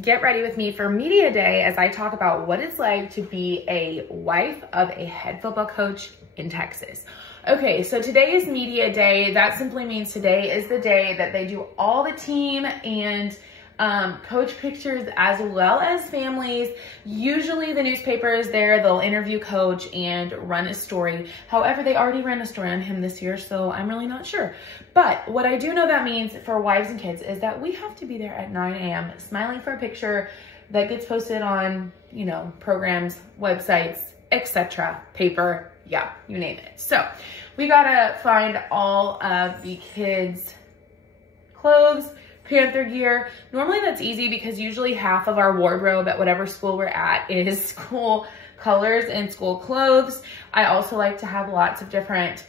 get ready with me for media day as I talk about what it's like to be a wife of a head football coach in Texas. Okay, so today is media day. That simply means today is the day that they do all the team and coach pictures as well as families. Usually the newspaper is there, they'll interview coach and run a story. However, they already ran a story on him this year, so I'm really not sure. But what I do know that means for wives and kids is that we have to be there at 9 a.m. smiling for a picture that gets posted on, you know, programs, websites, etc., paper, yeah, you name it. So we gotta find all of the kids' clothes, Panther gear. Normally that's easy because usually half of our wardrobe at whatever school we're at is school colors and school clothes. I also like to have lots of different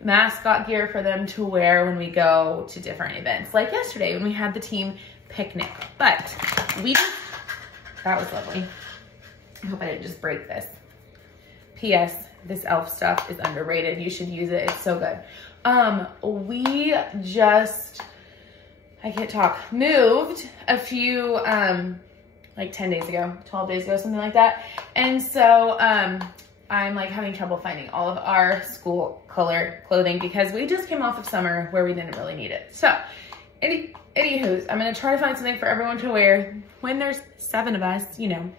mascot gear for them to wear when we go to different events. Like yesterday when we had the team picnic. But that was lovely. I hope I didn't just break this. P.S. This e.l.f. stuff is underrated. You should use it. It's so good. We just, I can't talk, moved a few, like 10 days ago, 12 days ago, something like that. And so I'm like having trouble finding all of our school color clothing because we just came off of summer where we didn't really need it. So anywho's, I'm gonna try to find something for everyone to wear. When there's 7 of us, you know,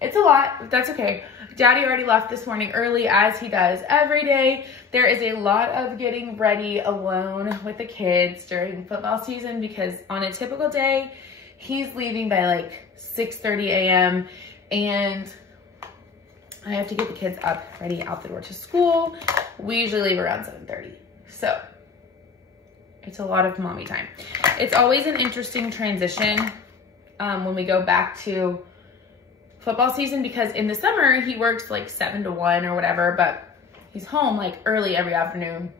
it's a lot, but that's okay. Daddy already left this morning early, as he does every day. There is a lot of getting ready alone with the kids during football season because on a typical day, he's leaving by like 6:30 a.m. and I have to get the kids up, ready, out the door to school. We usually leave around 7:30. So it's a lot of mommy time. It's always an interesting transition when we go back to football season because in the summer he works like 7 to 1 or whatever, but he's home like early every afternoon,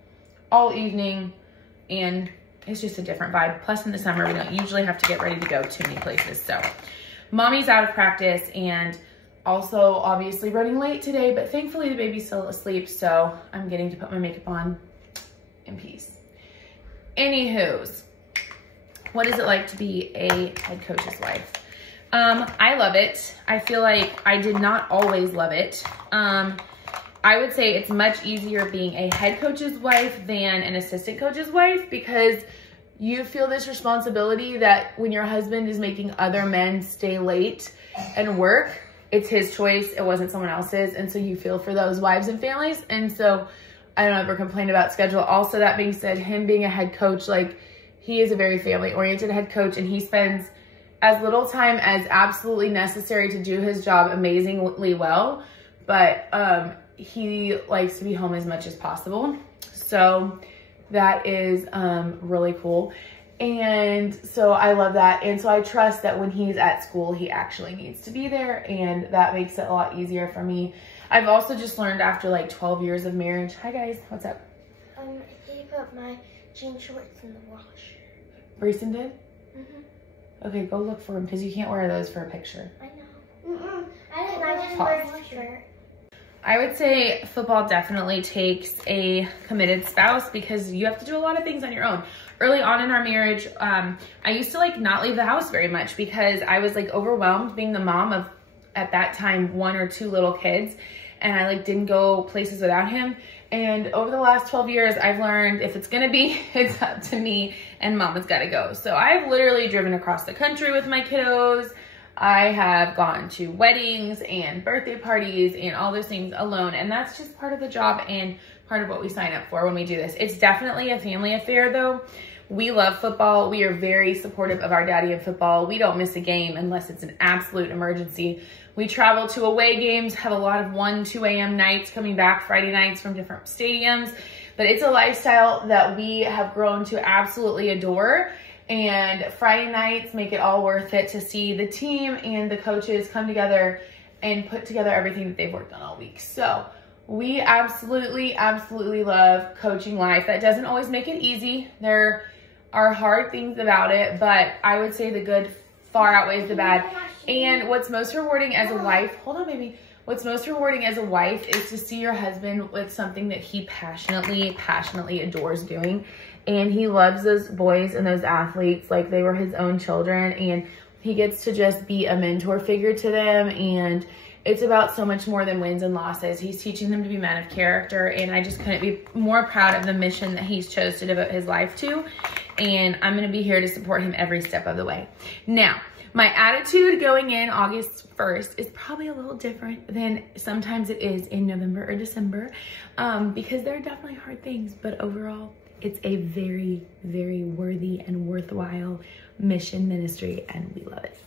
all evening, and it's just a different vibe. Plus in the summer we don't usually have to get ready to go too many places. So mommy's out of practice and also obviously running late today, but thankfully the baby's still asleep, so I'm getting to put my makeup on in peace. Anywho's, what is it like to be a head coach's wife? I love it. I feel like I did not always love it. I would say it's much easier being a head coach's wife than an assistant coach's wife because you feel this responsibility that when your husband is making other men stay late and work, it's his choice. It wasn't someone else's. And so you feel for those wives and families. And so I don't ever complain about schedule. Also, that being said, him being a head coach, like he is a very family-oriented head coach and he spends as little time as absolutely necessary to do his job amazingly well, but he likes to be home as much as possible. So that is really cool. And so I love that. And so I trust that when he's at school, he actually needs to be there. And that makes it a lot easier for me. I've also just learned after like 12 years of marriage. Hi guys, what's up? He put my jean shorts in the wash. Brayson did? Mm-hmm. Okay, go look for him because you can't wear those for a picture. I know. I just wear a shirt. I would say football definitely takes a committed spouse because you have to do a lot of things on your own. Early on in our marriage, I used to like not leave the house very much because I was like overwhelmed being the mom of, at that time, 1 or 2 little kids. And I like didn't go places without him. And over the last 12 years, I've learned if it's gonna be, it's up to me and mama's gotta go. So I've literally driven across the country with my kiddos. I have gone to weddings and birthday parties and all those things alone. And that's just part of the job and part of what we sign up for when we do this. It's definitely a family affair though. We love football. We are very supportive of our daddy in football. We don't miss a game unless it's an absolute emergency. We travel to away games, have a lot of 1, 2 a.m. nights coming back Friday nights from different stadiums. But it's a lifestyle that we have grown to absolutely adore. And Friday nights make it all worth it to see the team and the coaches come together and put together everything that they've worked on all week. So we absolutely, absolutely love coaching life. That doesn't always make it easy. There are hard things about it, but I would say the good far outweighs the bad. And what's most rewarding as a wife, hold on baby, what's most rewarding as a wife is to see your husband with something that he passionately adores doing. And he loves those boys and those athletes like they were his own children. And He gets to just be a mentor figure to them, and it's about so much more than wins and losses. He's teaching them to be men of character, and I just couldn't be more proud of the mission that he's chose to devote his life to, and I'm gonna be here to support him every step of the way. Now, my attitude going in August 1st is probably a little different than sometimes it is in November or December, because there are definitely hard things, but overall, it's a very, very worthy and worthwhile mission ministry, and we love it.